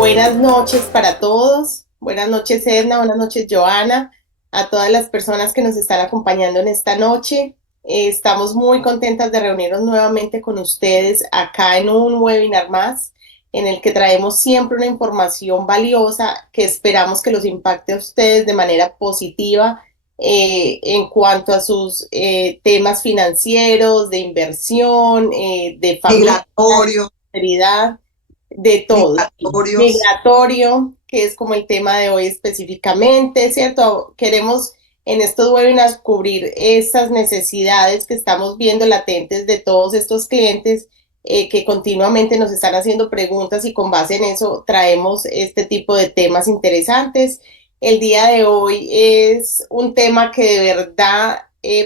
Buenas noches para todos. Buenas noches, Edna. Buenas noches, Joana. A todas las personas que nos están acompañando en esta noche. Estamos muy contentas de reunirnos nuevamente con ustedes acá en un webinar más, en el que traemos siempre una información valiosa que esperamos que los impacte a ustedes de manera positiva en cuanto a sus temas financieros, de inversión, de familia, Migratorio, prosperidad, de todo, sí. migratorios. Migratorio, que es como el tema de hoy específicamente, ¿cierto? Queremos en estos webinars cubrir estas necesidades que estamos viendo latentes de todos estos clientes que continuamente nos están haciendo preguntas y con base en eso traemos este tipo de temas interesantes. El día de hoy es un tema que de verdad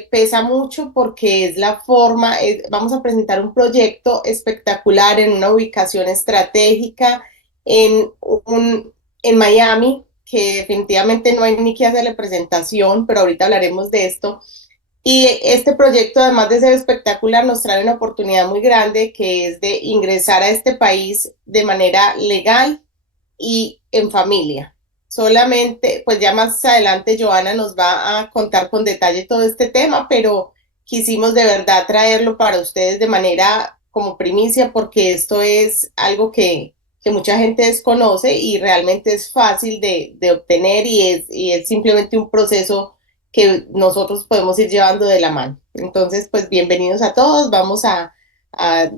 pesa mucho porque es la forma, vamos a presentar un proyecto espectacular en una ubicación estratégica en Miami, que definitivamente no hay ni que hacerle presentación, pero ahorita hablaremos de esto. Y este proyecto, además de ser espectacular, nos trae una oportunidad muy grande que es de ingresar a este país de manera legal y en familia. Solamente, pues ya más adelante Joana nos va a contar con detalle todo este tema, pero quisimos de verdad traerlo para ustedes de manera como primicia porque esto es algo que mucha gente desconoce y realmente es fácil de obtener y es simplemente un proceso que nosotros podemos ir llevando de la mano. Entonces, pues bienvenidos a todos, vamos a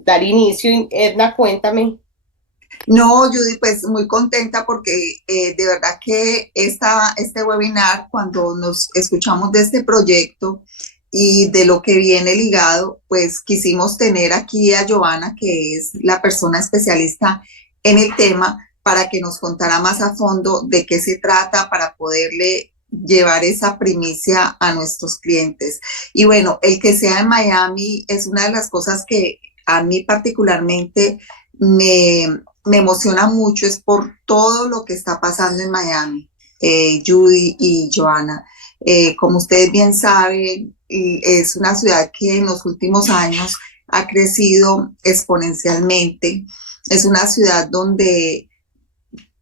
dar inicio. Edna, cuéntame. No, Judy, pues muy contenta porque de verdad que este webinar, cuando nos escuchamos de este proyecto y de lo que viene ligado, pues quisimos tener aquí a Giovanna, que es la persona especialista en el tema, para que nos contara más a fondo de qué se trata para poderle llevar esa primicia a nuestros clientes. Y bueno, el que sea en Miami es una de las cosas que a mí particularmente me, me emociona mucho, es por todo lo que está pasando en Miami, Judy y Joana. Como ustedes bien saben, es una ciudad que en los últimos años ha crecido exponencialmente. Es una ciudad donde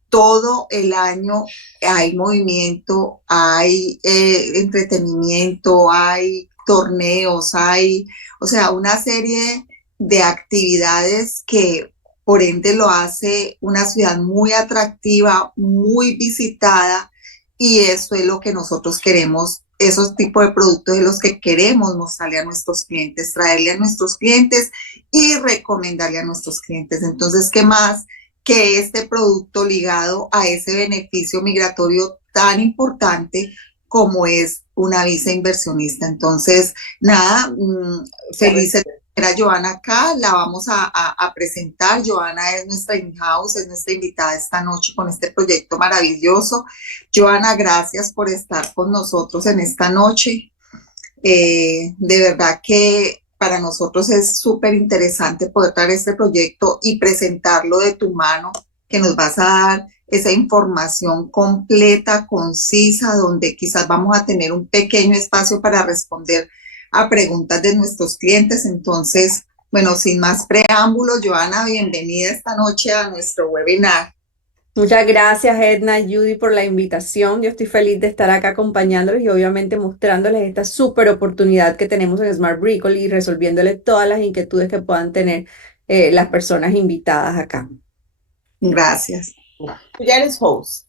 todo el año hay movimiento, hay entretenimiento, hay torneos, hay, o sea, una serie de actividades que por ende lo hace una ciudad muy atractiva, muy visitada, y eso es lo que nosotros queremos, esos tipos de productos de los que queremos mostrarle a nuestros clientes, traerle a nuestros clientes y recomendarle a nuestros clientes. Entonces, ¿qué más que este producto ligado a ese beneficio migratorio tan importante como es una visa inversionista? Entonces, nada, feliz de tener a Joana acá, la vamos a presentar. Joana es nuestra in-house, es nuestra invitada esta noche con este proyecto maravilloso. Joana, gracias por estar con nosotros en esta noche. De verdad que para nosotros es súper interesante poder traer este proyecto y presentarlo de tu mano, que nos vas a dar esa información completa, concisa, donde quizás vamos a tener un pequeño espacio para responder a preguntas de nuestros clientes. Entonces, bueno, sin más preámbulos, Joana, bienvenida esta noche a nuestro webinar. Muchas gracias, Edna, Judy, por la invitación. Yo estoy feliz de estar acá acompañándoles y obviamente mostrándoles esta súper oportunidad que tenemos en Smart Brickle y resolviéndoles todas las inquietudes que puedan tener las personas invitadas acá. Gracias. Tú ya eres host.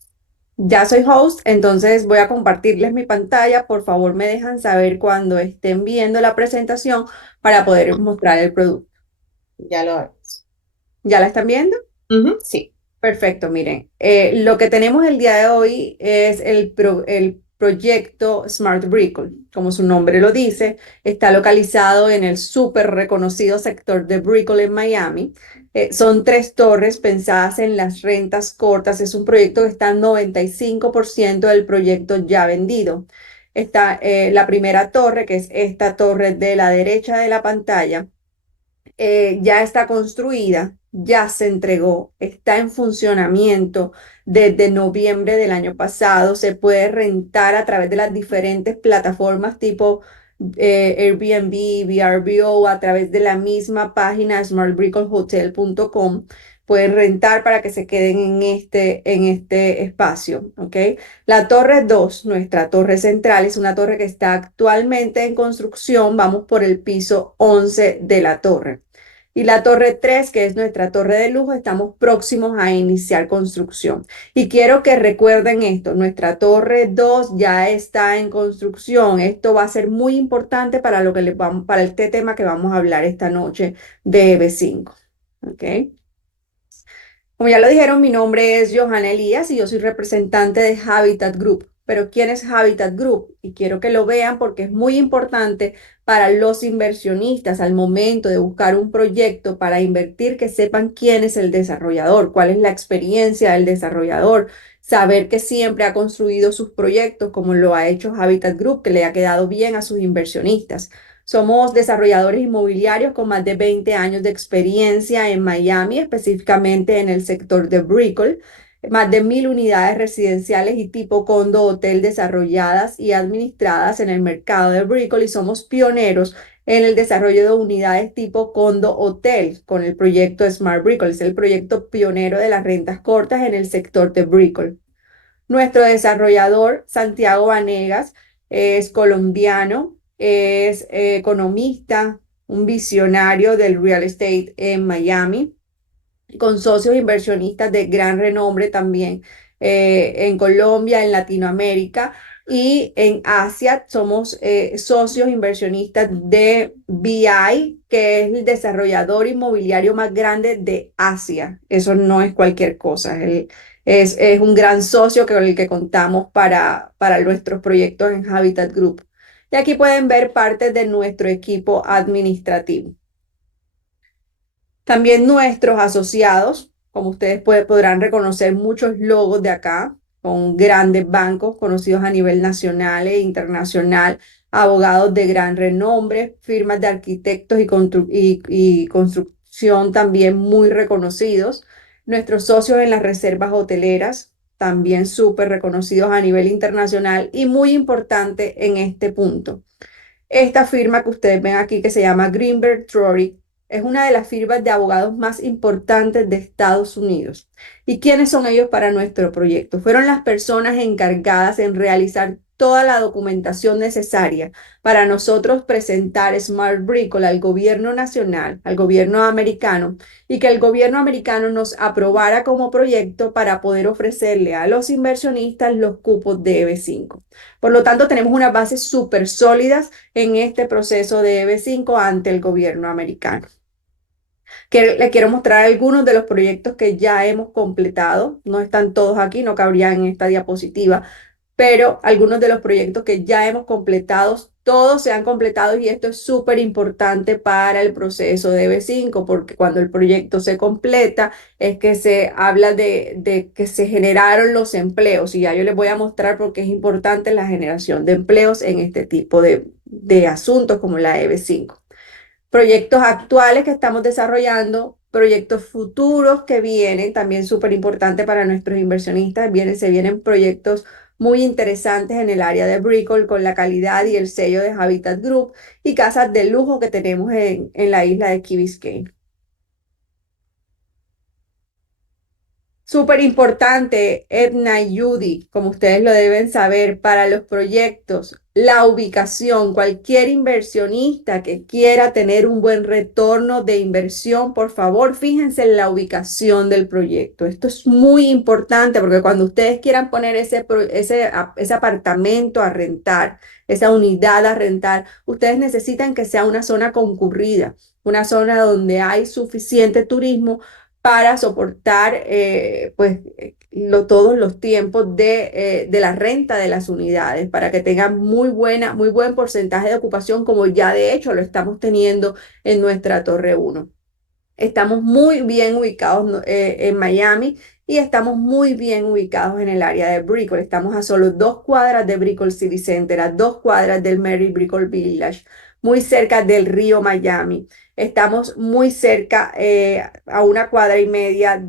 Ya soy host, entonces voy a compartirles mi pantalla. Por favor, me dejan saber cuando estén viendo la presentación para poder mostrar el producto. Ya lo vemos. ¿Ya la están viendo? Sí. Perfecto, miren, lo que tenemos el día de hoy es el proyecto Smart Brickle. Como su nombre lo dice, está localizado en el súper reconocido sector de Brickell en Miami. Son 3 torres pensadas en las rentas cortas. Es un proyecto que está al 95% del proyecto ya vendido. Está la primera torre, que es esta torre de la derecha de la pantalla, ya está construida, ya se entregó, está en funcionamiento desde noviembre del año pasado, se puede rentar a través de las diferentes plataformas tipo Airbnb, VRBO, a través de la misma página smartbrickelhotel.com. Pueden rentar para que se queden en este espacio, ¿ok? La torre 2, nuestra torre central, es una torre que está actualmente en construcción. Vamos por el piso 11 de la torre. Y la torre 3, que es nuestra torre de lujo, estamos próximos a iniciar construcción. Y quiero que recuerden esto, nuestra torre 2 ya está en construcción. Esto va a ser muy importante para lo que para este tema que vamos a hablar esta noche de EB5. ¿Ok? Como ya lo dijeron, mi nombre es Johanna Elías y yo soy representante de Habitat Group. Pero ¿quién es Habitat Group? Y quiero que lo vean porque es muy importante para los inversionistas al momento de buscar un proyecto para invertir, que sepan quién es el desarrollador, cuál es la experiencia del desarrollador, saber que siempre ha construido sus proyectos como lo ha hecho Habitat Group, que le ha quedado bien a sus inversionistas. Somos desarrolladores inmobiliarios con más de 20 años de experiencia en Miami, específicamente en el sector de Brickell. Más de 1.000 unidades residenciales y tipo condo hotel desarrolladas y administradas en el mercado de Brickell, y somos pioneros en el desarrollo de unidades tipo condo hotel con el proyecto Smart Brickell. Es el proyecto pionero de las rentas cortas en el sector de Brickell. Nuestro desarrollador, Santiago Vanegas, es colombiano, es economista, un visionario del real estate en Miami, con socios inversionistas de gran renombre también en Colombia, en Latinoamérica y en Asia. Somos socios inversionistas de BI, que es el desarrollador inmobiliario más grande de Asia. Eso no es cualquier cosa. Es un gran socio con el que contamos para nuestros proyectos en Habitat Group. Y aquí pueden ver parte de nuestro equipo administrativo. También nuestros asociados, como ustedes podrán reconocer muchos logos de acá, con grandes bancos conocidos a nivel nacional e internacional, abogados de gran renombre, firmas de arquitectos y construcción también muy reconocidos. Nuestros socios en las reservas hoteleras, también súper reconocidos a nivel internacional y muy importante en este punto. Esta firma que ustedes ven aquí, que se llama Greenberg Traurig, es una de las firmas de abogados más importantes de Estados Unidos. ¿Y quiénes son ellos para nuestro proyecto? Fueron las personas encargadas en realizar toda la documentación necesaria para nosotros presentar Smart Brickell al gobierno nacional, al gobierno americano, y que el gobierno americano nos aprobara como proyecto para poder ofrecerle a los inversionistas los cupos de EB5. Por lo tanto, tenemos unas bases súper sólidas en este proceso de EB5 ante el gobierno americano. Les quiero mostrar algunos de los proyectos que ya hemos completado. No están todos aquí, no cabrían en esta diapositiva, pero algunos de los proyectos que ya hemos completado, todos se han completado, y esto es súper importante para el proceso de EB5, porque cuando el proyecto se completa es que se habla de que se generaron los empleos, y ya yo les voy a mostrar por qué es importante la generación de empleos en este tipo de asuntos como la EB5. Proyectos actuales que estamos desarrollando, proyectos futuros que vienen, también súper importante para nuestros inversionistas. Se vienen proyectos muy interesantes en el área de Brickell con la calidad y el sello de Habitat Group, y casas de lujo que tenemos en la isla de Key Biscayne. Súper importante, Edna y Judy, como ustedes lo deben saber, para los proyectos, la ubicación. Cualquier inversionista que quiera tener un buen retorno de inversión, por favor, fíjense en la ubicación del proyecto. Esto es muy importante porque cuando ustedes quieran poner ese apartamento a rentar, esa unidad a rentar, ustedes necesitan que sea una zona concurrida, una zona donde hay suficiente turismo para soportar todos los tiempos de la renta de las unidades, para que tengan muy buen porcentaje de ocupación, como ya de hecho lo estamos teniendo en nuestra Torre 1. Estamos muy bien ubicados en Miami, y estamos muy bien ubicados en el área de Brickell. Estamos a solo 2 cuadras de Brickell City Center, a 2 cuadras del Mary Brickell Village, muy cerca del río Miami. Estamos muy cerca, a 1,5 cuadras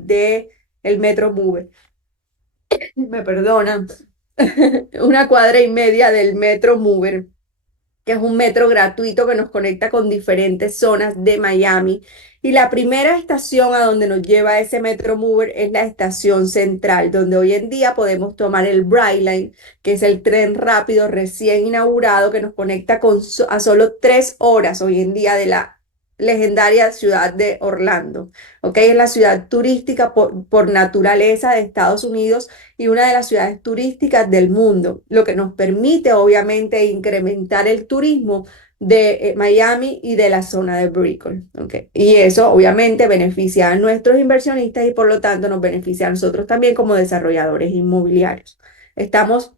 de el Metro Mover. Me perdonan. 1,5 cuadras del Metro Mover. que es un metro gratuito que nos conecta con diferentes zonas de Miami. Y la primera estación a donde nos lleva ese Metro Mover es la estación central, donde hoy en día podemos tomar el Brightline, que es el tren rápido recién inaugurado que nos conecta a solo 3 horas hoy en día de la legendaria ciudad de Orlando. ¿Ok? Es la ciudad turística por naturaleza de Estados Unidos y una de las ciudades turísticas del mundo, lo que nos permite obviamente incrementar el turismo de Miami y de la zona de Brickell. ¿Ok? Y eso obviamente beneficia a nuestros inversionistas y por lo tanto nos beneficia a nosotros también como desarrolladores inmobiliarios. Estamos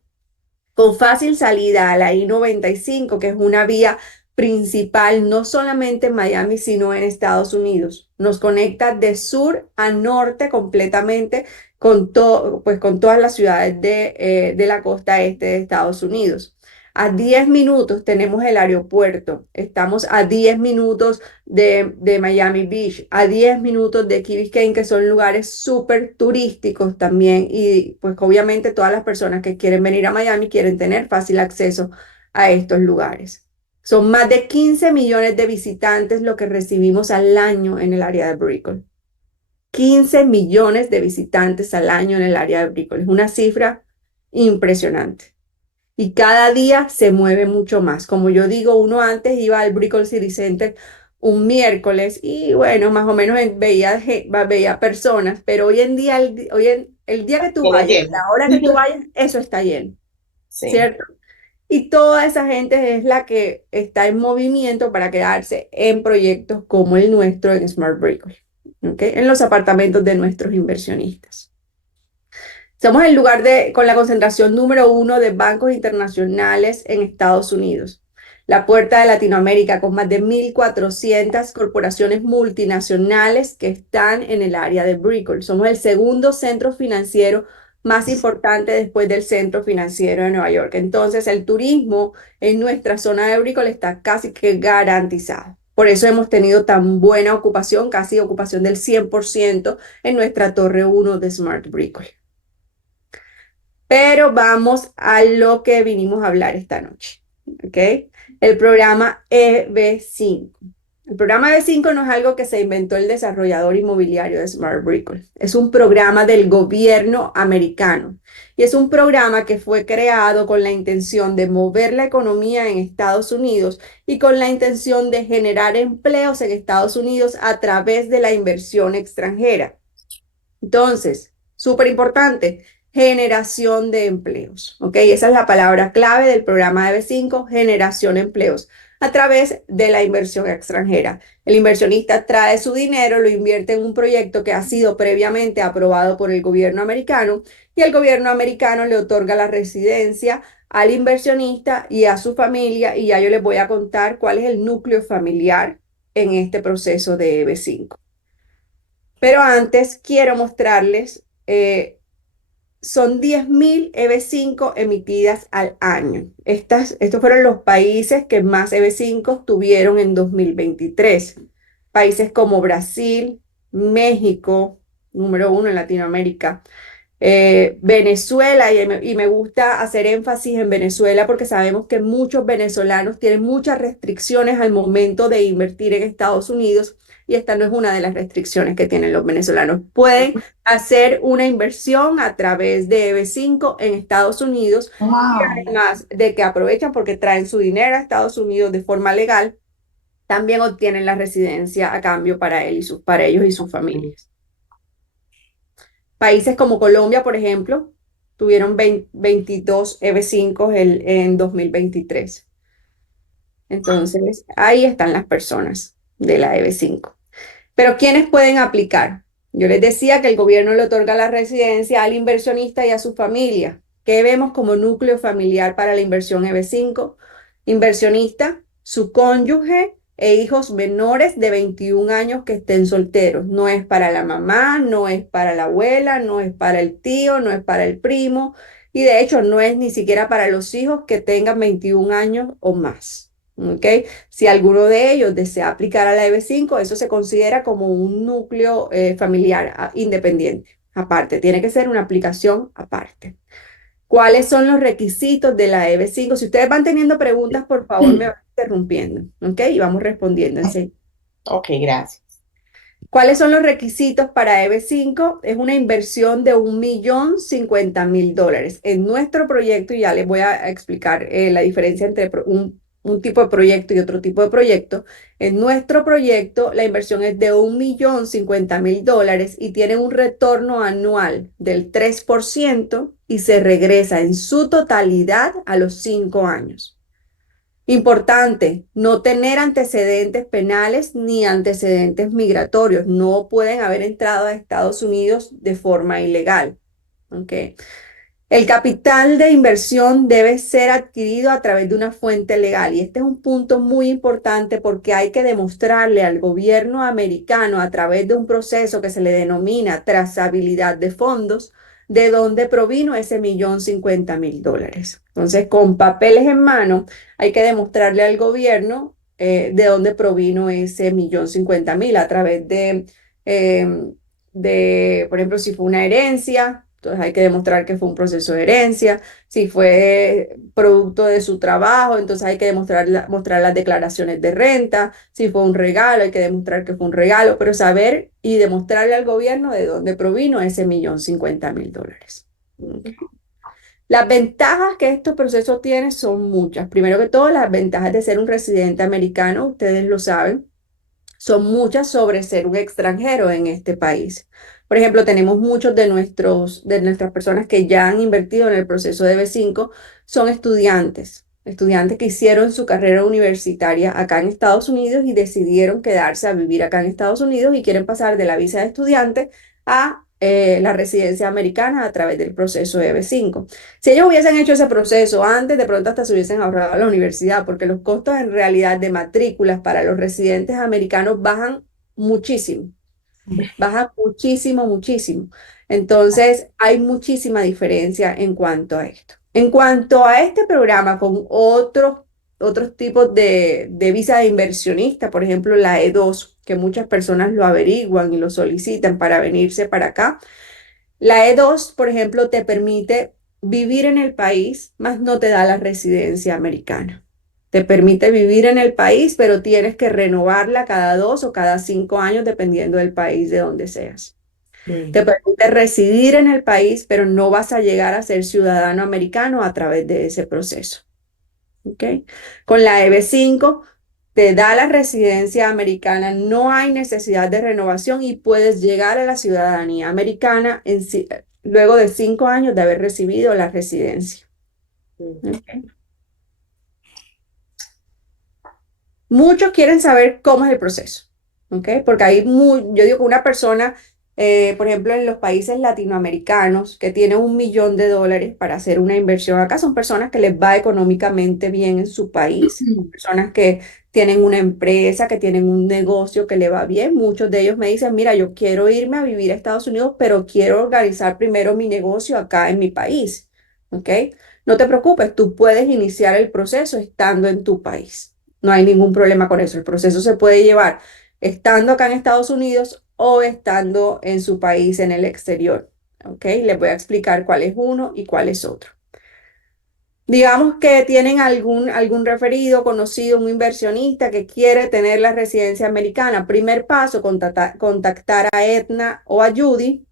con fácil salida a la I-95, que es una vía principal no solamente en Miami, sino en Estados Unidos. Nos conecta de sur a norte completamente pues con todas las ciudades de la costa este de Estados Unidos. A 10 minutos tenemos el aeropuerto, estamos a 10 minutos de Miami Beach, a 10 minutos de Key Biscayne, que son lugares súper turísticos también y pues obviamente todas las personas que quieren venir a Miami quieren tener fácil acceso a estos lugares. Son más de 15 millones de visitantes lo que recibimos al año en el área de Brickell. 15 millones de visitantes al año en el área de Brickell. Es una cifra impresionante. Y cada día se mueve mucho más. Como yo digo, uno antes iba al Brickell City Center un miércoles y bueno, más o menos veía personas, pero hoy en día, el día que tú Tiene vayas, lleno. la hora que tú vayas, eso está lleno, Sí. ¿cierto? Y toda esa gente es la que está en movimiento para quedarse en proyectos como el nuestro en Smart Brickell, ¿ok? En los apartamentos de nuestros inversionistas. Somos el lugar con la concentración número 1 de bancos internacionales en Estados Unidos. La puerta de Latinoamérica con más de 1.400 corporaciones multinacionales que están en el área de Brickell. Somos el segundo centro financiero más importante después del centro financiero de Nueva York. Entonces, el turismo en nuestra zona de Brickell está casi que garantizado. Por eso hemos tenido tan buena ocupación, casi ocupación del 100% en nuestra torre 1 de Smart Brickell. Pero vamos a lo que vinimos a hablar esta noche, ¿ok? El programa EB5. El programa EB5 no es algo que se inventó el desarrollador inmobiliario de Smart Brickell. Es un programa del gobierno americano y es un programa que fue creado con la intención de mover la economía en Estados Unidos y con la intención de generar empleos en Estados Unidos a través de la inversión extranjera. Entonces, súper importante, generación de empleos, ¿ok? Esa es la palabra clave del programa de B5, generación de empleos, a través de la inversión extranjera. El inversionista trae su dinero, lo invierte en un proyecto que ha sido previamente aprobado por el gobierno americano y el gobierno americano le otorga la residencia al inversionista y a su familia y ya yo les voy a contar cuál es el núcleo familiar en este proceso de EB5. Pero antes quiero mostrarles, son 10.000 EB5 emitidas al año. Estos fueron los países que más EB5 tuvieron en 2023. Países como Brasil, México, número 1 en Latinoamérica, Venezuela, y me gusta hacer énfasis en Venezuela porque sabemos que muchos venezolanos tienen muchas restricciones al momento de invertir en Estados Unidos y esta no es una de las restricciones que tienen los venezolanos. Pueden hacer una inversión a través de EB5 en Estados Unidos y Wow. además de que aprovechan porque traen su dinero a Estados Unidos de forma legal, también obtienen la residencia a cambio para ellos y sus familias. Países como Colombia, por ejemplo, tuvieron 22 EB5 en 2023. Entonces, ahí están las personas de la EB5. Pero ¿quiénes pueden aplicar? Yo les decía que el gobierno le otorga la residencia al inversionista y a su familia. ¿Qué vemos como núcleo familiar para la inversión EB5? Inversionista, su cónyuge e hijos menores de 21 años que estén solteros. No es para la mamá, no es para la abuela, no es para el tío, no es para el primo y de hecho no es ni siquiera para los hijos que tengan 21 años o más. ¿Okay? Si alguno de ellos desea aplicar a la EB5, eso se considera como un núcleo familiar independiente, aparte. Tiene que ser una aplicación aparte. ¿Cuáles son los requisitos de la EB5? Si ustedes van teniendo preguntas, por favor, me van interrumpiendo, ¿ok? Y vamos respondiendo enseguida. Ok, gracias. ¿Cuáles son los requisitos para EB5? Es una inversión de $1.050.000. En nuestro proyecto, y ya les voy a explicar la diferencia entre un tipo de proyecto y otro tipo de proyecto. En nuestro proyecto, la inversión es de $1.050.000 y tiene un retorno anual del 3% y se regresa en su totalidad a los 5 años. Importante, no tener antecedentes penales ni antecedentes migratorios. No pueden haber entrado a Estados Unidos de forma ilegal. ¿Ok? El capital de inversión debe ser adquirido a través de una fuente legal. Y este es un punto muy importante porque hay que demostrarle al gobierno americano a través de un proceso que se le denomina trazabilidad de fondos, de dónde provino ese $1.050.000. Entonces, con papeles en mano, hay que demostrarle al gobierno de dónde provino ese $1.050.000 a través por ejemplo, si fue una herencia, entonces hay que demostrar que fue un proceso de herencia. Si fue producto de su trabajo, entonces hay que mostrar las declaraciones de renta. Si fue un regalo, hay que demostrar que fue un regalo, pero saber y demostrarle al gobierno de dónde provino ese $1.050.000. Okay. Las ventajas que estos procesos tienen son muchas. Primero que todo, las ventajas de ser un residente americano, ustedes lo saben, son muchas sobre ser un extranjero en este país. Por ejemplo, tenemos muchos de nuestras personas que ya han invertido en el proceso de B5, son estudiantes que hicieron su carrera universitaria acá en Estados Unidos y decidieron quedarse a vivir acá en Estados Unidos y quieren pasar de la visa de estudiante a la residencia americana a través del proceso de B5. Si ellos hubiesen hecho ese proceso antes, de pronto hasta se hubiesen ahorrado la universidad, porque los costos en realidad de matrículas para los residentes americanos bajan muchísimo, bajan muchísimo, muchísimo. Entonces, hay muchísima diferencia en cuanto a esto. En cuanto a este programa con otros tipos de visa de inversionista, por ejemplo, la E2, que muchas personas lo averiguan y lo solicitan para venirse para acá. La E2, por ejemplo, te permite vivir en el país, más no te da la residencia americana. Te permite vivir en el país, pero tienes que renovarla cada 2 o cada 5 años, dependiendo del país de donde seas. Te permite residir en el país, pero no vas a llegar a ser ciudadano americano a través de ese proceso. ¿Ok? Con la EB5 te da la residencia americana, no hay necesidad de renovación y puedes llegar a la ciudadanía americana luego de 5 años de haber recibido la residencia. ¿Okay? Muchos quieren saber cómo es el proceso, ¿okay? Porque yo digo que una persona, por ejemplo, en los países latinoamericanos que tiene $1.000.000 para hacer una inversión acá, son personas que les va económicamente bien en su país, personas que tienen una empresa, que tienen un negocio que le va bien. Muchos de ellos me dicen, mira, yo quiero irme a vivir a Estados Unidos, pero quiero organizar primero mi negocio acá en mi país, ¿ok? No te preocupes, tú puedes iniciar el proceso estando en tu país. No hay ningún problema con eso. El proceso se puede llevar estando acá en Estados Unidos o estando en su país en el exterior. ¿Ok? Les voy a explicar cuál es uno y cuál es otro. Digamos que tienen algún referido, conocido, un inversionista que quiere tener la residencia americana. Primer paso, contactar a Edna o a Judy.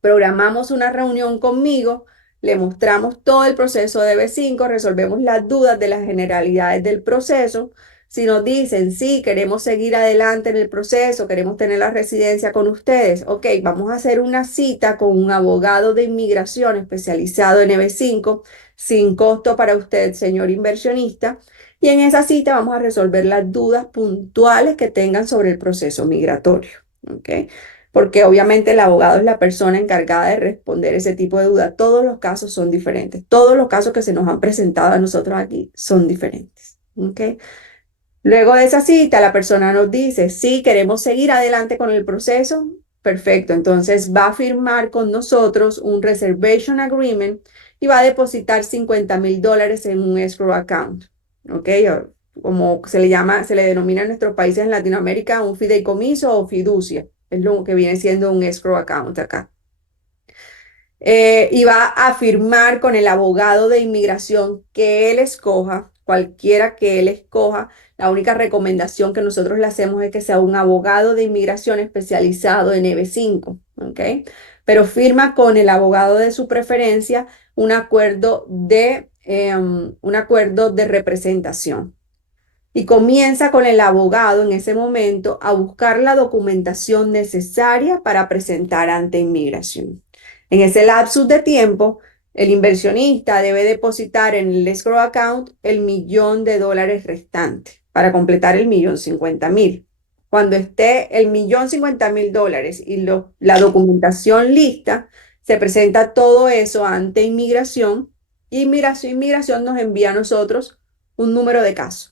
Programamos una reunión conmigo, le mostramos todo el proceso de B5, resolvemos las dudas de las generalidades del proceso. Si nos dicen, sí, queremos seguir adelante en el proceso, queremos tener la residencia con ustedes, ok, vamos a hacer una cita con un abogado de inmigración especializado en EB5, sin costo para usted, señor inversionista. Y en esa cita vamos a resolver las dudas puntuales que tengan sobre el proceso migratorio, ¿ok? Porque obviamente el abogado es la persona encargada de responder ese tipo de dudas. Todos los casos son diferentes. Todos los casos que se nos han presentado a nosotros aquí son diferentes. ¿Okay? Luego de esa cita, la persona nos dice, sí, queremos seguir adelante con el proceso. Perfecto, entonces va a firmar con nosotros un reservation agreement y va a depositar $50.000 en un escrow account. ¿Ok? Como se le denomina en nuestros países en Latinoamérica, un fideicomiso o fiducia. Es lo que viene siendo un escrow account acá. y va a firmar con el abogado de inmigración que él escoja, cualquiera que él escoja. La única recomendación que nosotros le hacemos es que sea un abogado de inmigración especializado en EB5, ¿ok? Pero firma con el abogado de su preferencia un acuerdo de representación y comienza con el abogado en ese momento a buscar la documentación necesaria para presentar ante inmigración. En ese lapsus de tiempo, el inversionista debe depositar en el escrow account el $1.000.000 restante para completar el 1.050.000. Cuando esté el 1.050.000 y la documentación lista, se presenta todo eso ante inmigración y inmigración nos envía a nosotros un número de caso.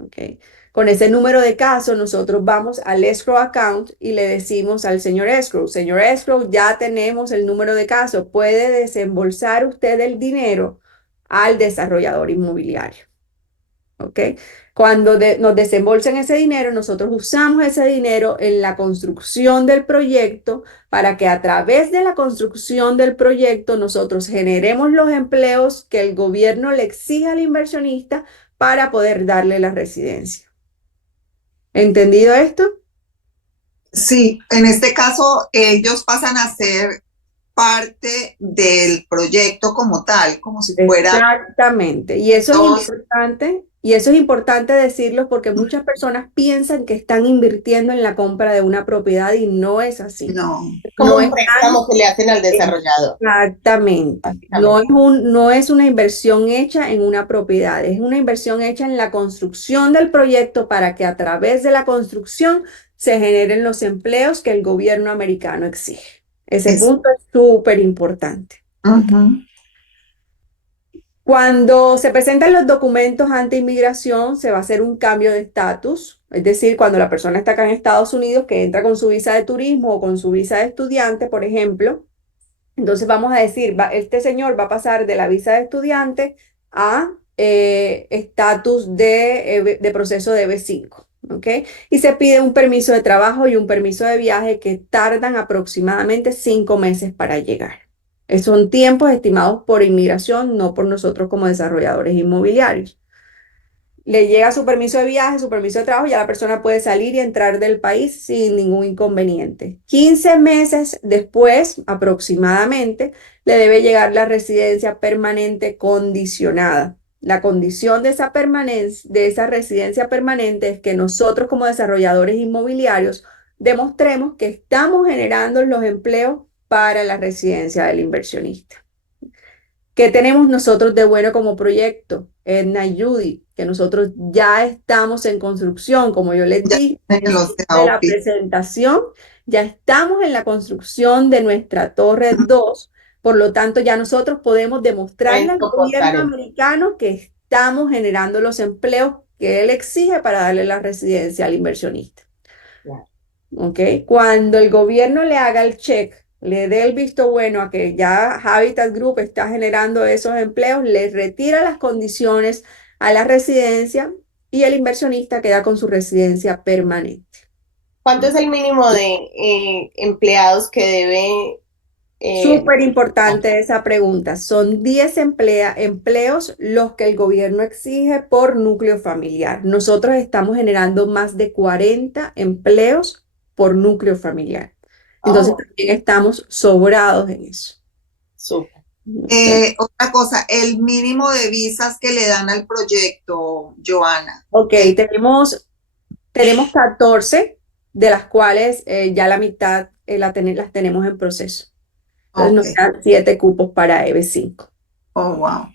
¿Ok? Con ese número de caso, nosotros vamos al escrow account y le decimos al señor escrow, ya tenemos el número de caso, puede desembolsar usted el dinero al desarrollador inmobiliario. ¿Ok? Cuando nos desembolsen ese dinero, nosotros usamos ese dinero en la construcción del proyecto para que a través de la construcción del proyecto nosotros generemos los empleos que el gobierno le exige al inversionista para poder darle la residencia. ¿Entendido esto? Sí, en este caso ellos pasan a ser parte del proyecto como tal, como si fuera Exactamente. Y eso es todos. importante, y eso es importante decirlo porque muchas personas piensan que están invirtiendo en la compra de una propiedad y no es así. No. Es como No un están préstamo que le hacen al desarrollador, exactamente. básicamente. No es una inversión hecha en una propiedad, es una inversión hecha en la construcción del proyecto para que a través de la construcción se generen los empleos que el gobierno americano exige. Ese Es, punto es súper importante. ujú. Cuando se presentan los documentos ante inmigración, se va a hacer un cambio de estatus, es decir, cuando la persona está acá en Estados Unidos, que entra con su visa de turismo o con su visa de estudiante, por ejemplo, entonces vamos a decir, este señor va a pasar de la visa de estudiante a estatus de proceso de B5, ¿ok? Y se pide un permiso de trabajo y un permiso de viaje que tardan aproximadamente 5 meses para llegar. Son tiempos estimados por inmigración, no por nosotros como desarrolladores inmobiliarios. Le llega su permiso de viaje, su permiso de trabajo, ya la persona puede salir y entrar del país sin ningún inconveniente. 15 meses después, aproximadamente, le debe llegar la residencia permanente condicionada. La condición de esa de esa residencia permanente es que nosotros como desarrolladores inmobiliarios demostremos que estamos generando los empleos para la residencia del inversionista. ¿Qué tenemos nosotros de bueno como proyecto? Edna y Judy, que nosotros ya estamos en construcción, como yo les Ya dije en los de la AOP. presentación, ya estamos en la construcción de nuestra Torre 2, por lo tanto ya nosotros podemos demostrarle Pueden al soportar gobierno el... americano que estamos generando los empleos que él exige para darle la residencia al inversionista. Claro. ¿Ok? Cuando el gobierno le haga el check, le dé el visto bueno a que ya Habitat Group está generando esos empleos, le retira las condiciones a la residencia y el inversionista queda con su residencia permanente. ¿Cuánto es el mínimo de empleados que debe... Súper importante esa pregunta. Son 10 empleos los que el gobierno exige por núcleo familiar. Nosotros estamos generando más de 40 empleos por núcleo familiar. Entonces Oh, también estamos sobrados en eso. súper. ¿Ok? Otra cosa, el mínimo de visas que le dan al proyecto, Joana. Ok, tenemos 14, de las cuales ya la mitad las tenemos en proceso. Entonces Ok. nos quedan 7 cupos para EB5. Oh, wow.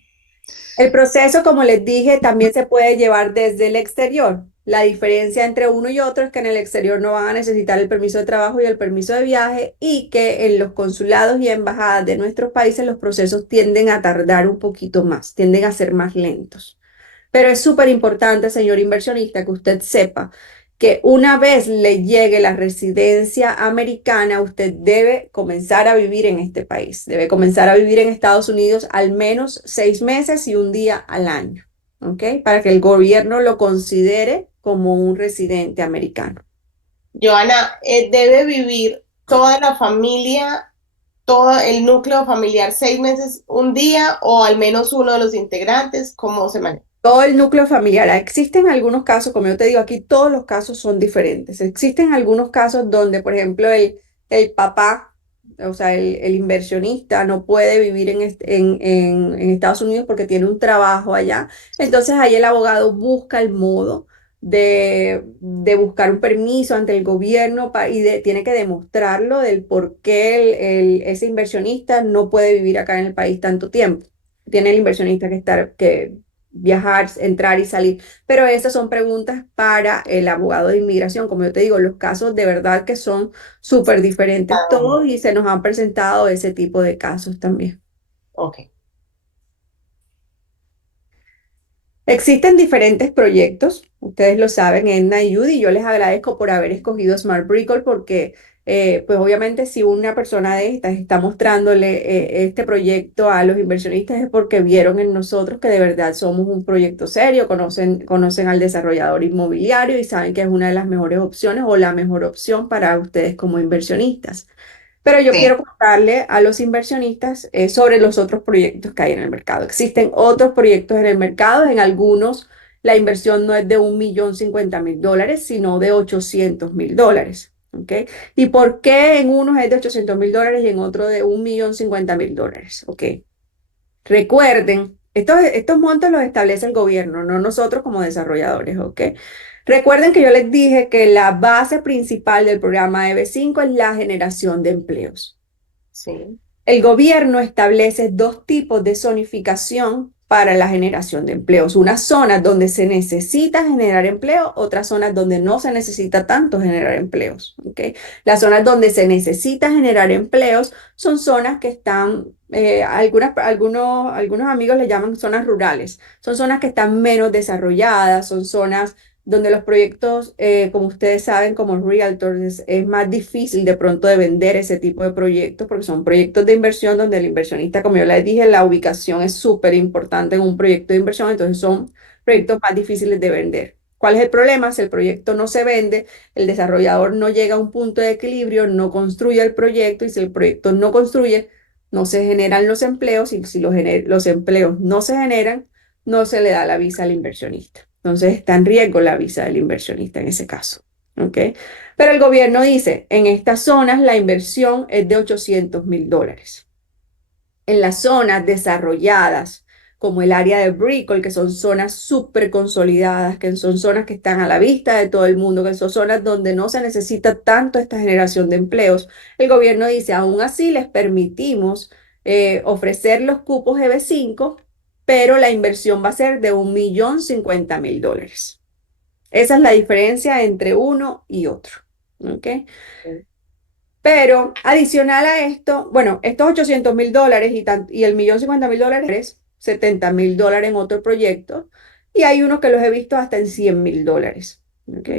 El proceso, como les dije, también se puede llevar desde el exterior. La diferencia entre uno y otro es que en el exterior no van a necesitar el permiso de trabajo y el permiso de viaje y que en los consulados y embajadas de nuestros países los procesos tienden a tardar un poquito más, tienden a ser más lentos. Pero es súper importante, señor inversionista, que usted sepa que una vez le llegue la residencia americana, usted debe comenzar a vivir en este país. Debe comenzar a vivir en Estados Unidos al menos 6 meses y un día al año, ¿ok? Para que el gobierno lo considere como un residente americano. Joana, ¿debe vivir toda la familia todo el núcleo familiar 6 meses, un día o al menos uno de los integrantes? ¿Cómo se maneja? Todo el núcleo familiar. Existen algunos casos, como yo te digo, aquí todos los casos son diferentes. Existen algunos casos donde, por ejemplo, el papá, o sea, el inversionista no puede vivir en Estados Unidos porque tiene un trabajo allá. Entonces ahí el abogado busca el modo de buscar un permiso ante el gobierno tiene que demostrarlo del por qué ese inversionista no puede vivir acá en el país tanto tiempo. Tiene el inversionista que viajar, entrar y salir. Pero esas son preguntas para el abogado de inmigración. Como yo te digo, los casos de verdad que son súper diferentes Cada uno. todos y se nos han presentado ese tipo de casos también. Ok. Existen diferentes proyectos, ustedes lo saben, Edna y Judy. Yo les agradezco por haber escogido Smart Brickle porque, pues obviamente, si una persona de estas está mostrándole este proyecto a los inversionistas es porque vieron en nosotros que de verdad somos un proyecto serio, conocen al desarrollador inmobiliario y saben que es una de las mejores opciones o la mejor opción para ustedes como inversionistas. Pero yo Sí. quiero contarle a los inversionistas sobre los otros proyectos que hay en el mercado. Existen otros proyectos en el mercado, en algunos la inversión no es de $1.050.000, sino de $800.000. ¿Ok? ¿Y por qué en unos es de $800.000 y en otro de $1.050.000? ¿Ok? Recuerden, estos montos los establece el gobierno, no nosotros como desarrolladores, ¿ok? Recuerden que yo les dije que la base principal del programa EB5 es la generación de empleos. Sí. El gobierno establece dos tipos de zonificación para la generación de empleos. Unas zonas donde se necesita generar empleo, otras zonas donde no se necesita tanto generar empleos. ¿Okay? Las zonas donde se necesita generar empleos son zonas que están, algunos amigos le llaman zonas rurales. Son zonas que están menos desarrolladas, son zonas donde los proyectos, como ustedes saben, como realtors, es más difícil de pronto de vender ese tipo de proyectos porque son proyectos de inversión donde el inversionista, como yo les dije, la ubicación es súper importante en un proyecto de inversión, entonces son proyectos más difíciles de vender. ¿Cuál es el problema? Si el proyecto no se vende, el desarrollador no llega a un punto de equilibrio, no construye el proyecto y si el proyecto no construye, no se generan los empleos y si los empleos no se generan, no se le da la visa al inversionista. Entonces está en riesgo la visa del inversionista en ese caso. ¿Ok? Pero el gobierno dice, en estas zonas la inversión es de $800.000. En las zonas desarrolladas, como el área de Brickell, que son zonas súper consolidadas, que son zonas que están a la vista de todo el mundo, que son zonas donde no se necesita tanto esta generación de empleos, el gobierno dice, aún así les permitimos ofrecer los cupos EB5, pero la inversión va a ser de $1.050.000. Esa es la diferencia entre uno y otro. ¿Ok? Pero adicional a esto, bueno, estos $800.000 y el $1.050.000, $70.000 en otro proyecto, y hay unos que los he visto hasta en $100.000. ¿Ok?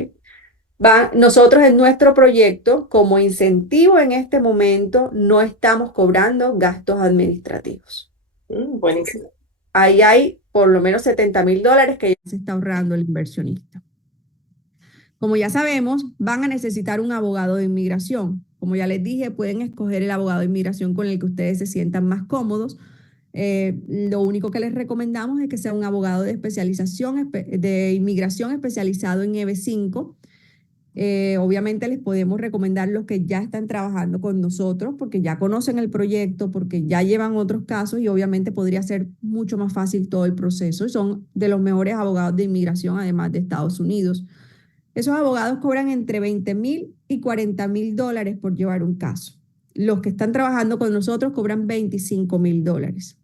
Nosotros en nuestro proyecto, como incentivo en este momento, no estamos cobrando gastos administrativos. Buenísimo. Ahí hay por lo menos $70.000 que ya se está ahorrando el inversionista. Como ya sabemos, van a necesitar un abogado de inmigración. Como ya les dije, pueden escoger el abogado de inmigración con el que ustedes se sientan más cómodos. Lo único que les recomendamos es que sea un abogado de especialización de inmigración especializado en EB5. Obviamente les podemos recomendar los que ya están trabajando con nosotros porque ya conocen el proyecto, porque ya llevan otros casos y obviamente podría ser mucho más fácil todo el proceso. Y son de los mejores abogados de inmigración, además de Estados Unidos. Esos abogados cobran entre $20.000 y $40.000 por llevar un caso. Los que están trabajando con nosotros cobran $25.000.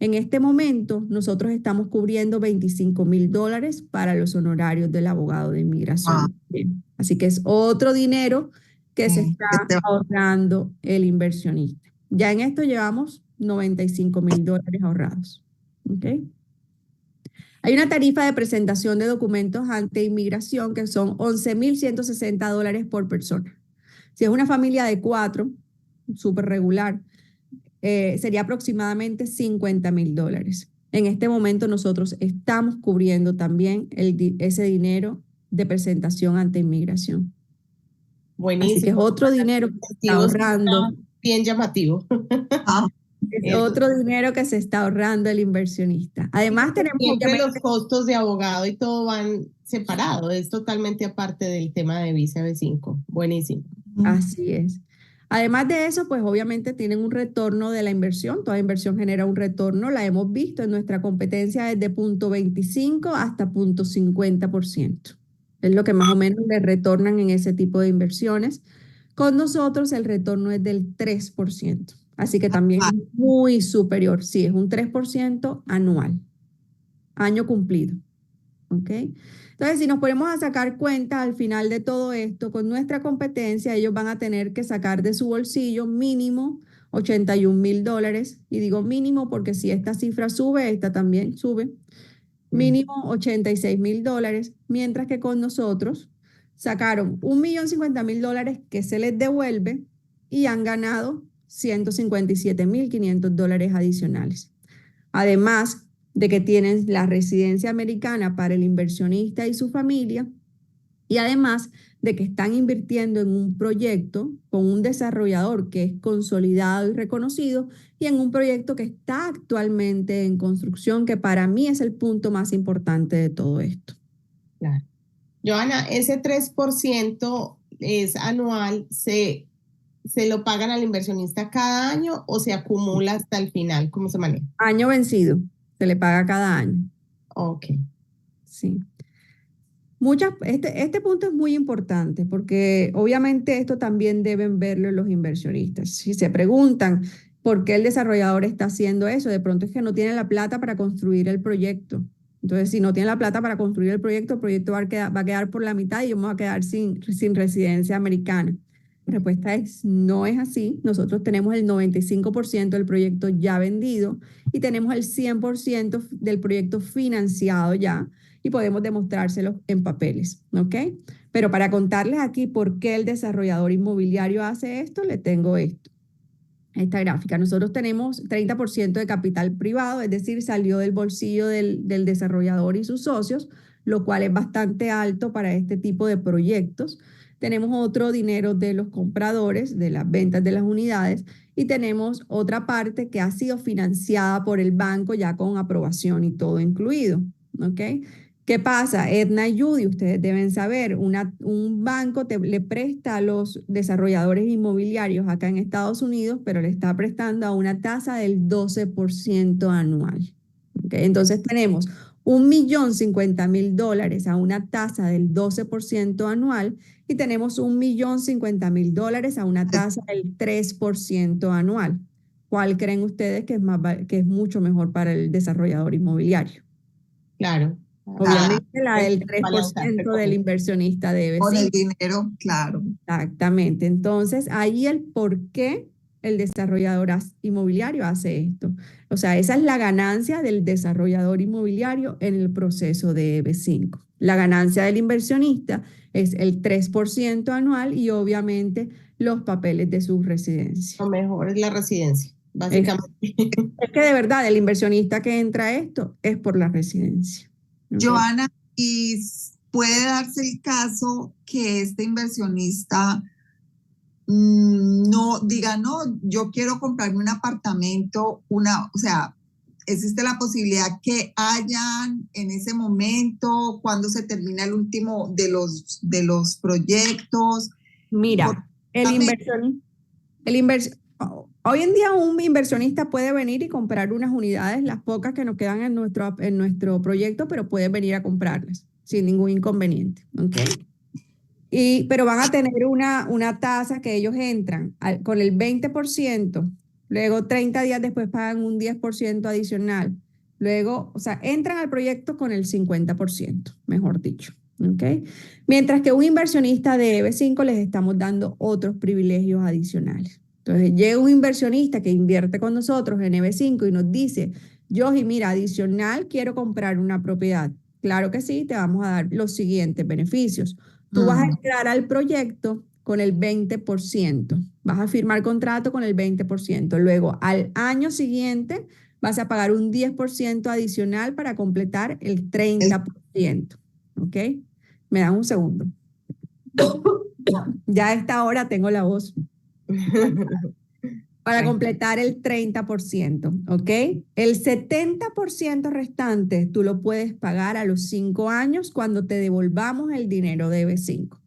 En este momento, nosotros estamos cubriendo $25.000 para los honorarios del abogado de Ah, inmigración. Bien. Así que es otro dinero que se sí, está este- ahorrando el inversionista. Ya en esto llevamos $95.000 ahorrados. ¿Ok? Hay una tarifa de presentación de documentos ante inmigración que son $11.160 por persona. Si es una familia de 4, súper regular, sería aproximadamente $50.000. En este momento nosotros estamos cubriendo también ese dinero de presentación ante inmigración. Así que Buenísimo. es otro dinero que se está Incentivos ahorrando. bien llamativo. Ah, Es Eso. otro dinero que se está ahorrando el inversionista. Además, tenemos Siempre obviamente los costos de abogado y todo van separados, es totalmente aparte del tema de visa B5. Buenísimo. así es. Además de eso, pues obviamente tienen un retorno de la inversión. Toda inversión genera un retorno. La hemos visto en nuestra competencia desde 0.25 hasta 0.50%. Es lo que más o menos le retornan en ese tipo de inversiones. Con nosotros el retorno es del 3%. Así que también es muy superior. Sí, es un 3% anual, año cumplido. ¿Ok? Entonces, si nos ponemos a sacar cuenta al final de todo esto, con nuestra competencia, ellos van a tener que sacar de su bolsillo mínimo $81,000. Y digo mínimo porque si esta cifra sube, esta también sube. Mínimo $86,000, mientras que con nosotros sacaron $1,050,000 que se les devuelve y han ganado $157,500 adicionales. Además de que tienen la residencia americana para el inversionista y su familia, y además de que están invirtiendo en un proyecto con un desarrollador que es consolidado y reconocido y en un proyecto que está actualmente en construcción, que para mí es el punto más importante de todo esto. Claro. Joana, ese 3% es anual, ¿se lo pagan al inversionista cada año o se acumula hasta el final? ¿Cómo se maneja? Año vencido, se le paga cada año. Ok. Sí. Este punto es muy importante porque obviamente esto también deben verlo los inversionistas. Si se preguntan por qué el desarrollador está haciendo eso, de pronto es que no tiene la plata para construir el proyecto. Entonces, si no tiene la plata para construir el proyecto va a quedar por la mitad y yo me voy a quedar sin residencia americana. La respuesta es no es así. Nosotros tenemos el 95% del proyecto ya vendido y tenemos el 100% del proyecto financiado ya y podemos demostrárselos en papeles, ¿ok? Pero para contarles aquí por qué el desarrollador inmobiliario hace esto, le tengo esta gráfica. Nosotros tenemos 30% de capital privado, es decir, salió del bolsillo del desarrollador y sus socios, lo cual es bastante alto para este tipo de proyectos. Tenemos otro dinero de los compradores, de las ventas de las unidades, y tenemos otra parte que ha sido financiada por el banco ya con aprobación y todo incluido, ¿ok? ¿Qué pasa? Edna y Judy, ustedes deben saber, un banco le presta a los desarrolladores inmobiliarios acá en Estados Unidos, pero le está prestando a una tasa del 12% anual. ¿Okay? Entonces tenemos $1,050,000 a una tasa del 12% anual y tenemos $1,050,000 a una tasa del 3% anual. ¿Cuál creen ustedes que es mucho mejor para el desarrollador inmobiliario? Claro. Obviamente la del Balancearse 3% con del eso. inversionista debe con el ser. dinero, claro. Exactamente. Entonces, ahí el por qué el desarrollador inmobiliario hace esto. O sea, esa es la ganancia del desarrollador inmobiliario en el proceso de EB5. La ganancia del inversionista es el 3% anual y obviamente los papeles de su residencia. Lo mejor es la residencia, Es, básicamente. es que de verdad el inversionista que entra a esto es por la residencia. ¿Ok? Joana, ¿y puede darse el caso que este inversionista no diga, no, yo quiero comprarme un apartamento, o sea, existe la posibilidad que hayan en ese momento, cuando se termina el último de los proyectos? Mira, hoy en día un inversionista puede venir y comprar unas unidades, las pocas que nos quedan en nuestro proyecto, pero puede venir a comprarlas sin ningún inconveniente, ¿ok? Pero van a tener una tasa que ellos entran con el 20%, luego 30 días después pagan un 10% adicional, luego, o sea, entran al proyecto con el 50%, mejor dicho. ¿Okay? Mientras que un inversionista de EB5 les estamos dando otros privilegios adicionales. Entonces, llega un inversionista que invierte con nosotros en EB5 y nos dice, Yogi, mira, adicional, quiero comprar una propiedad. Claro que sí, te vamos a dar los siguientes beneficios. Tú vas a entrar al proyecto con el 20%, vas a firmar contrato con el 20%. Luego, al año siguiente, vas a pagar un 10% adicional para completar el 30%. ¿Ok? Me dan un segundo. Ya a esta hora tengo la voz. para Bueno, completar el 30%, ¿ok? El 70% restante tú lo puedes pagar a los 5 años cuando te devolvamos el dinero de B5.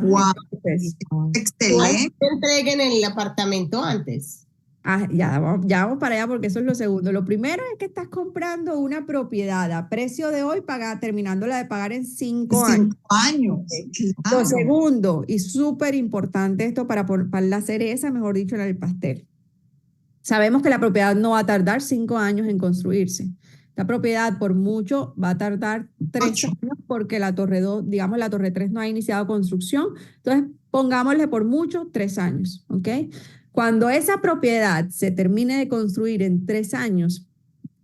Wow, Entonces, igual excelente. te entreguen el apartamento antes. ya vamos para allá porque eso es lo segundo. Lo primero es que estás comprando una propiedad a precio de hoy, terminándola de pagar en 5 años. 5 años, Lo claro. segundo, y súper importante esto para la cereza, mejor dicho, en el pastel. Sabemos que la propiedad no va a tardar 5 años en construirse. La propiedad por mucho va a tardar 3 8. años porque la torre 2, digamos la torre 3 no ha iniciado construcción. Entonces, pongámosle por mucho 3 años, ¿ok? Cuando esa propiedad se termine de construir en 3 años,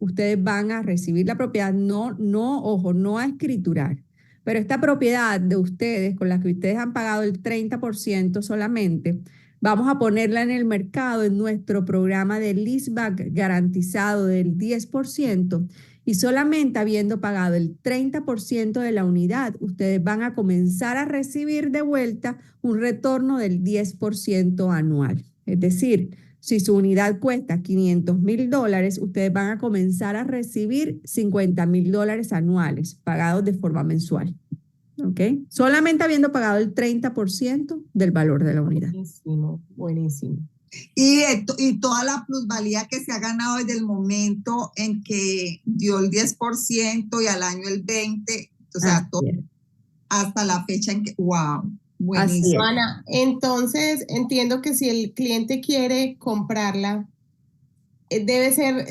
ustedes van a recibir la propiedad, ojo, no a escriturar. Pero esta propiedad de ustedes, con la que ustedes han pagado el 30% solamente, vamos a ponerla en el mercado en nuestro programa de leaseback garantizado del 10% y solamente habiendo pagado el 30% de la unidad, ustedes van a comenzar a recibir de vuelta un retorno del 10% anual. Es decir, si su unidad cuesta $500,000, ustedes van a comenzar a recibir $50,000 anuales pagados de forma mensual. ¿Ok? Solamente habiendo pagado el 30% del valor de la unidad. Buenísimo, buenísimo. Y toda la plusvalía que se ha ganado desde el momento en que dio el 10% y al año el 20%, o sea, todo, hasta la fecha en que, wow, buenísimo. Ana, entonces entiendo que si el cliente quiere comprarla, debe ser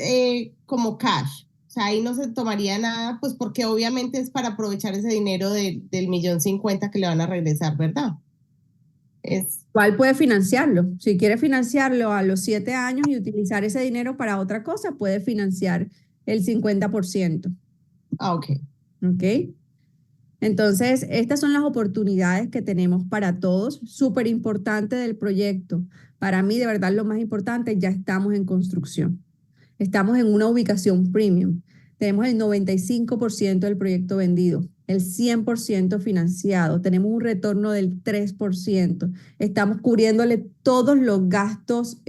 como cash. O sea, ahí no se tomaría nada, pues porque obviamente es para aprovechar ese dinero del 1.050.000 que le van a regresar, ¿verdad? ¿Cuál puede financiarlo? Si quiere financiarlo a los 7 años y utilizar ese dinero para otra cosa, puede financiar el 50%. Ok. ¿Ok? Entonces, estas son las oportunidades que tenemos para todos. Súper importante del proyecto. Para mí, de verdad, lo más importante, ya estamos en construcción. Estamos en una ubicación premium. Tenemos el 95% del proyecto vendido, el 100% financiado. Tenemos un retorno del 3%. Estamos cubriéndole todos los gastos,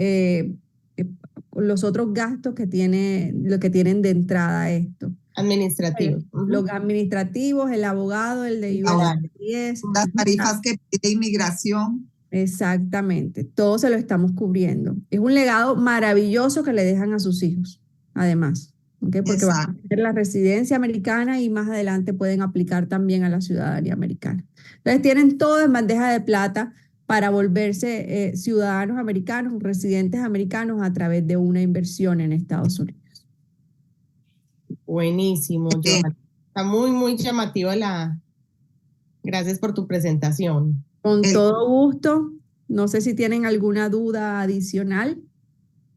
los otros gastos lo que tienen de entrada a esto. Administrativo. Los administrativos, el abogado, el de USCIS. Las tarifas que pide inmigración. Exactamente, todo se lo estamos cubriendo. Es un legado maravilloso que le dejan a sus hijos, además, ¿okay? Porque van a tener la residencia americana y más adelante pueden aplicar también a la ciudadanía americana. Entonces tienen todo en bandeja de plata para volverse ciudadanos americanos, residentes americanos a través de una inversión en Estados Unidos. Buenísimo, Johanna. Está muy, muy llamativa Gracias por tu presentación. Con todo gusto. No sé si tienen alguna duda adicional.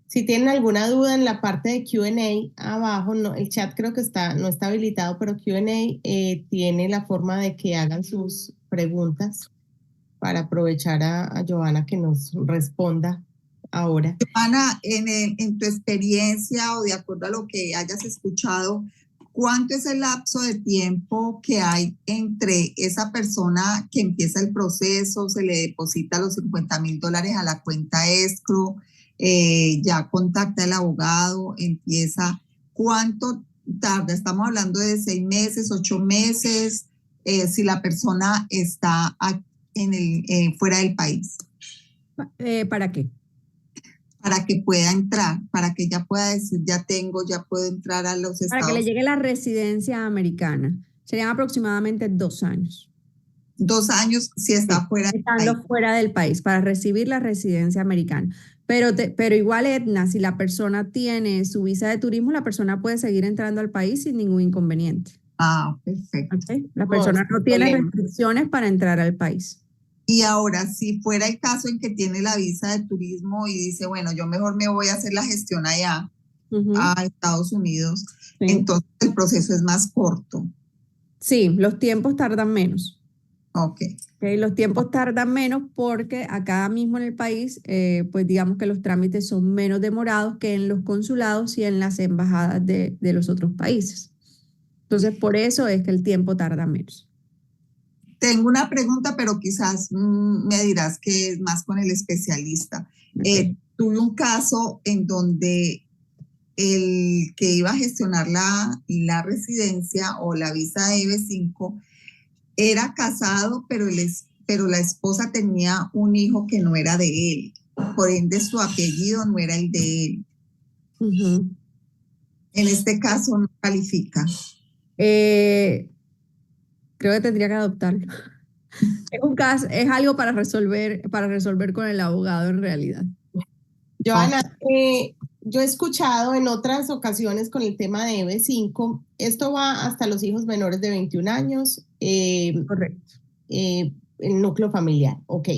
Si tienen alguna duda en la parte de Q&A abajo, no, el chat creo que no está habilitado, pero Q&A tiene la forma de que hagan sus preguntas para aprovechar a Johanna que nos responda ahora. Johanna, en tu experiencia o de acuerdo a lo que hayas escuchado, ¿cuánto es el lapso de tiempo que hay entre esa persona que empieza el proceso, se le deposita los $50,000 a la cuenta escrow, ya contacta al abogado, empieza? ¿Cuánto tarda? Estamos hablando de 6 meses, 8 meses, si la persona está fuera del país. ¿Para qué? Para que pueda entrar, para que ella pueda decir, ya puedo entrar a los Estados Unidos. Para que le llegue la residencia americana. Serían aproximadamente 2 años. 2 años si está fuera del país. Estando fuera del país, para recibir la residencia americana. Pero igual, Edna, si la persona tiene su visa de turismo, la persona puede seguir entrando al país sin ningún inconveniente. Ah, perfecto. ¿Okay? La persona no tiene restricciones para entrar al país. Y ahora, si fuera el caso en que tiene la visa de turismo y dice, bueno, yo mejor me voy a hacer la gestión allá, a Estados Unidos, entonces el proceso es más corto. Sí, los tiempos tardan menos. Okay. Los tiempos tardan menos porque acá mismo en el país, pues digamos que los trámites son menos demorados que en los consulados y en las embajadas de los otros países. Entonces, por eso es que el tiempo tarda menos. Tengo una pregunta, pero quizás me dirás que es más con el especialista. Okay. tuve un caso en donde el que iba a gestionar la residencia o la visa de EB5 era casado, pero la esposa tenía un hijo que no era de él. Por ende, su apellido no era el de él. En este caso no califica. Creo que tendría que adoptarlo. Es un caso, es algo para resolver con el abogado en realidad. Joana, yo he escuchado en otras ocasiones con el tema de EB5, esto va hasta los hijos menores de 21 años, Correcto. El núcleo familiar, ok.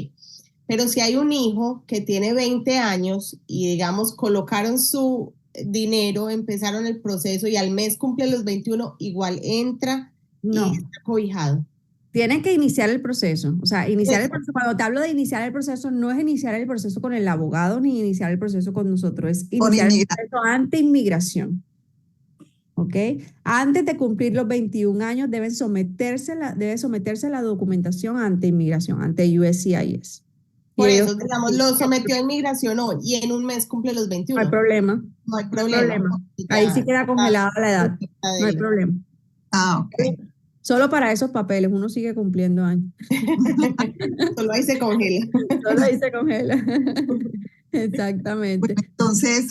Pero si hay un hijo que tiene 20 años y digamos colocaron su dinero, empezaron el proceso y al mes cumple los 21, igual entra No. y está cobijado. Tienen que iniciar el proceso. O sea, iniciar el proceso. Cuando te hablo de iniciar el proceso, no es iniciar el proceso con el abogado ni iniciar el proceso con nosotros, es iniciar el proceso ante inmigración. ¿Ok? Antes de cumplir los 21 años debe someterse a la documentación ante inmigración, ante USCIS. Por eso, digamos, lo sometió a inmigración hoy y en un mes cumple los 21. No hay problema. No hay problema. Ahí sí queda congelada la edad. No hay problema. Ok. Solo para esos papeles, uno sigue cumpliendo años. Solo ahí se congela. Solo ahí se congela. Exactamente. Bueno, entonces,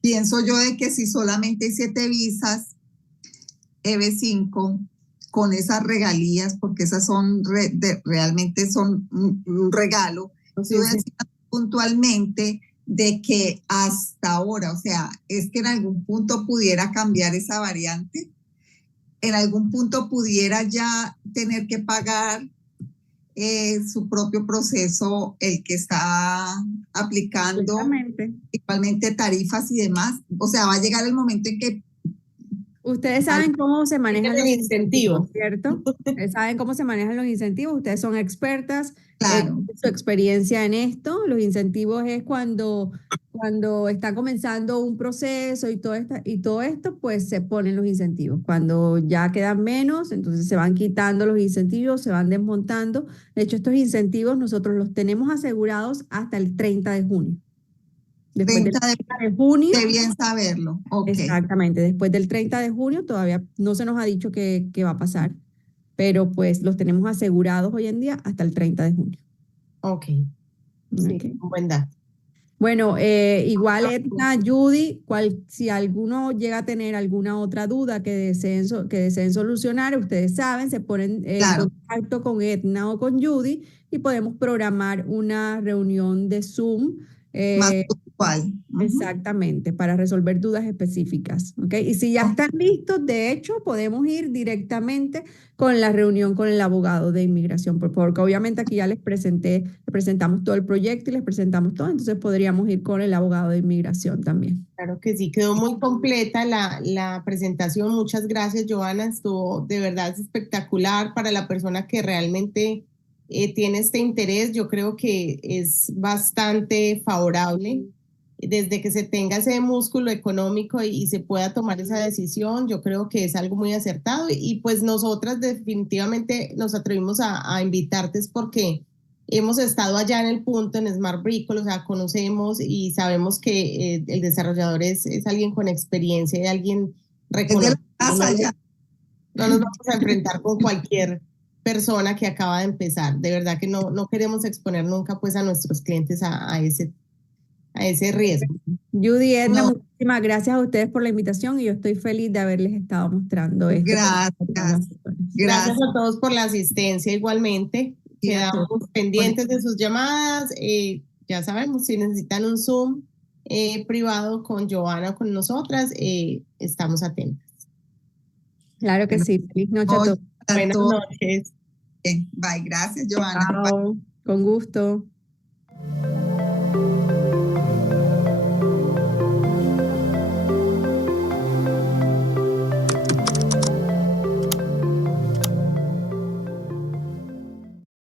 pienso yo de que si solamente hay 7 visas EB5 con esas regalías, porque esas son realmente son un regalo, Sí, yo decía puntualmente de que hasta ahora, o sea, es que en algún punto pudiera cambiar esa variante, en algún punto pudiera ya tener que pagar su propio proceso, el que está aplicando igualmente tarifas y demás. O sea, va a llegar el momento en que ustedes saben cómo se manejan los incentivos, ¿cierto? Ustedes saben cómo se manejan los incentivos, ustedes son expertas, claro. Su experiencia en esto. Los incentivos es cuando está comenzando un proceso y todo esto, pues se ponen los incentivos. Cuando ya quedan menos, entonces se van quitando los incentivos, se van desmontando. De hecho, estos incentivos nosotros los tenemos asegurados hasta el 30 de junio. Después del 30 de junio. Qué bien saberlo. Okay. Exactamente. Después del 30 de junio todavía no se nos ha dicho qué va a pasar, pero pues los tenemos asegurados hoy en día hasta el 30 de junio. Ok. Sí, buen dato. Bueno, igual Edna, Judy, si alguno llega a tener alguna otra duda que deseen solucionar, ustedes saben, se ponen en contacto con Edna o con Judy y podemos programar una reunión de Zoom. Más puntual. Exactamente, para resolver dudas específicas. ¿Okay? Y si ya están listos, de hecho, podemos ir directamente con la reunión con el abogado de inmigración, porque obviamente aquí ya les presentamos todo el proyecto y les presentamos todo, entonces podríamos ir con el abogado de inmigración también. Claro que sí, quedó muy completa la presentación. Muchas gracias, Joana, estuvo de verdad espectacular para la persona que realmente tiene este interés. Yo creo que es bastante favorable. Desde que se tenga ese músculo económico y se pueda tomar esa decisión, yo creo que es algo muy acertado y pues nosotras definitivamente nos atrevimos a invitarte porque hemos estado allá en el punto en Smart Brickle, o sea, conocemos y sabemos que el desarrollador es alguien con experiencia y alguien reconocido. No nos vamos a enfrentar con cualquier persona que acaba de empezar. De verdad que no queremos exponer nunca pues a nuestros clientes a ese riesgo. Judy, Edna, muchísimas gracias a ustedes por la invitación y yo estoy feliz de haberles estado mostrando esto. Gracias a todos por la asistencia igualmente. Quedamos pendientes de sus llamadas. Ya sabemos, si necesitan un Zoom privado con Joana o con nosotras, estamos atentas. Claro que sí. Feliz noche a todos. Buenas noches. Bye, gracias, Joana. Chao. Con gusto.